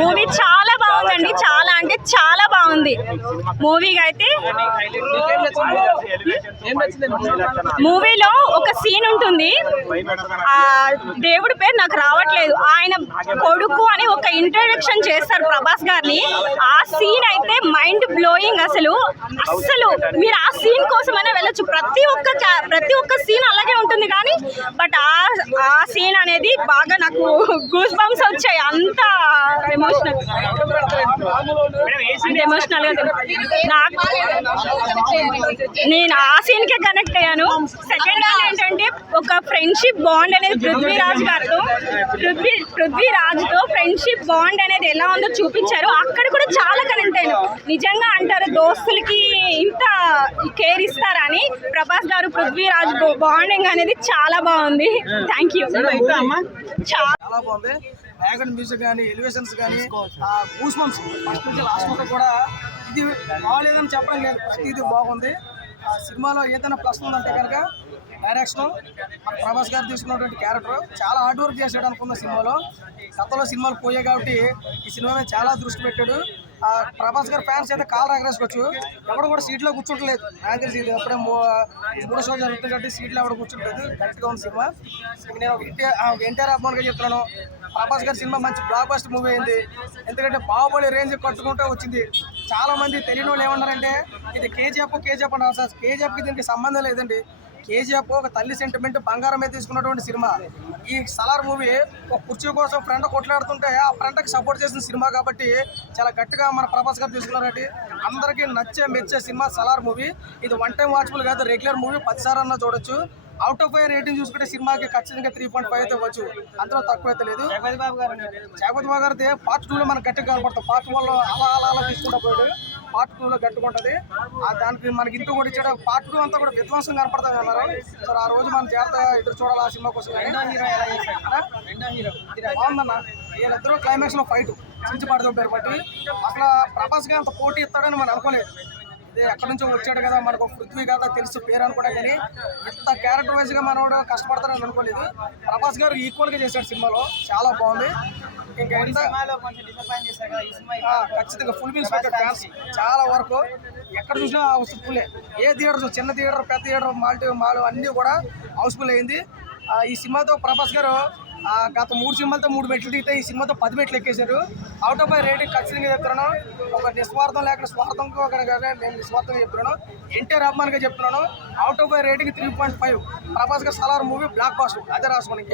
Movie చాలా బాగుందండి, చాలా అంటే చాలా బాగుంది. మూవీగా అయితే మూవీలో ఒక సీన్ ఉంటుంది, ఆ దేవుడి పేరు నాకు రావట్లేదు, ఆయన కొడుకు అని ఒక ఇంట్రడక్షన్ చేస్తారు ప్రభాస్ గారిని. ఆ సీన్ అయితే మైండ్ బ్లోయింగ్. అసలు మీరు ఆ సీన్ కోసమైనా వెళ్ళొచ్చు. ప్రతి ఒక్క సీన్ అలాగే ఉంటుంది కానీ బట్ ఆ సీన్ అనేది బాగా నాకు గూస్ బంప్స్ వచ్చాయి. అంత ఎమోషనల్ గా నాకు నేను ఆ సీన్ కే కనెక్ట్ అయ్యాను. సెకండ్ వన్ ఏంటంటే ఒక ఫ్రెండ్షిప్ బాండ్ అనేది పృథ్వీరాజ్తో ఫ్రెండ్షిప్ బాండ్ అనేది ఎలా ఉందో చూపించారు. అక్కడ కూడా చాలా కనెక్ట్ అయ్యాను. నిజంగా అంటారు దోస్తులకి ఇంత కేర్ ఇస్తారని. ప్రభాస్ గారు పృథ్వీరాజ్ బాండింగ్ అనేది చాలా బాగుంది. Thank you. చాలా బాగుంది. బ్యాక్గ్రౌండ్ మ్యూజిక్ కానీ, ఎలివేషన్స్ కానీ, గూస్ బంప్స్ ఫస్ట్ నుంచి లాస్ట్ వరకు కూడా ఇది బాగాలేదని చెప్పడం లేదు, ప్రతిదీ బాగుంది. సినిమాలో ఏదైనా ప్లస్ ఉందంటే కనుక డైరెక్షన్, మన ప్రభాస్ గారు తీసుకున్నటువంటి క్యారెక్టర్ చాలా హార్డ్ వర్క్ చేశాడు అనుకున్న సినిమాలో. గతంలో సినిమాలు పోయాయి కాబట్టి ఈ సినిమా మీద చాలా దృష్టి పెట్టాడు. ప్రభాస్ గారు ఫ్యాన్స్ అయితే కాలు ఎగరేసుకోవచ్చు, ఎవరు కూడా సీట్లో కూర్చుంటలేదు. నాకు తెలిసి ఇది అప్పుడే 3 షో జరుగుతుంది కాబట్టి సీట్లో ఎవరు కూర్చుంటలేదు. కరెక్ట్గా ఉంది సినిమా. నేను ఒక ఎన్టీఆర్ అభిమానిగా చెప్తున్నాను, ప్రభాస్ గారి సినిమా మంచి బ్లాక్ బస్టర్ మూవీ అయింది. ఎందుకంటే బాహుబలి రేంజ్ కట్టుకుంటూ వచ్చింది. చాలా మంది తెలియని వాళ్ళు ఏమన్నారంటే ఇది కేజీఎఫ్ అని రాశారు. కేజీఎఫ్కి దీనికి సంబంధం లేదండి. కేజీఎఫ్ ఒక తల్లి సెంటిమెంట్ బంగారం మీద తీసుకున్నటువంటి సినిమా. ఈ సలార్ మూవీ ఒక కుర్చీ కోసం ఫ్రెండ్ కొట్లాడుతుంటే ఆ ఫ్రెండ్కి సపోర్ట్ చేసిన సినిమా కాబట్టి చాలా గట్టిగా మన ప్రభాస్ గారు తీసుకున్నారండి. అందరికీ మెచ్చే సినిమా సలార్ మూవీ. ఇది వన్ టైం వాచబుల్ కాదు, రెగ్యులర్ మూవీ 10 సార్లు అన్నా చూడొచ్చు. అవుట్ ఆఫ్ 5 రేటింగ్ చూసుకుంటే సినిమాకి ఖచ్చితంగా 3.5 అయితే వచ్చు, అందులో తక్కువ అయితే లేదు. జగపతి బాబు గారితే పార్ట్ 2లో మనకు గట్టిగా కనపడతాం. పార్ట్ 1లో అలా తీసుకుంటా పోయాడు, పార్ట్ 2లో గట్టిగా ఉంటుంది. దానికి మనకి ఇంటూ కూడా ఇచ్చాడు. పార్ట్ 2 అంతా కూడా విధ్వంసం కనపడతాం అన్నారు. సో ఆ రోజు మనం జాగ్రత్తగా ఎదురు చూడాలి ఆ సినిమా కోసం. బాగుందన్న, వీళ్ళిద్దరూ క్లైమాక్స్ లో ఫైట్ చించి పడతారు బట్టి అసలు ప్రభాస్ గారు అంత పోటీ ఇస్తాడని మనం అనుకోలేదు. ఇదే ఎక్కడి నుంచో వచ్చాడు కదా, మనకు పృథ్వీ కదా తెలుసు పేరు అనుకోవడా, కానీ ఎంత క్యారెక్టర్ వైజ్ గా మనోడు కష్టపడతాడని అనుకోలేదు. ప్రభాస్ గారు ఈక్వల్ గా చేశాడు సినిమాలో, చాలా బాగుంది. ఇంకా ఖచ్చితంగా ఫుల్ మీల్స్ పెట్టాడు ఫ్యాన్స్ చాలా వరకు. ఎక్కడ చూసినా హౌస్ఫుల్లే. ఏ థియేటర్ చిన్న థియేటర్ పెద్ద థియేటర్ మాల్ అన్నీ కూడా హౌస్ఫుల్ అయింది. ఈ సినిమాతో ప్రభాస్ గారు గత 3 సినిమాలతో 3 మెట్లు దిగితే ఈ సినిమాతో 10 మెట్లు ఎక్కేశారు. అవుట్ ఆఫ్ 5 రేటింగ్ ఖచ్చితంగా చెప్తున్నాను. ఒక నిస్వార్థం లేకుండా స్వార్థంగా నేను నిస్వార్థంగా చెప్తున్నాను. ఎన్టీఆర్ అభిమానిగా చెప్తున్నాను. Out of 5 rating 3.5. ప్రభాస్ గారు సలార్ మూవీ బ్లాక్ బాస్టర్, అదే రాసుకోండి.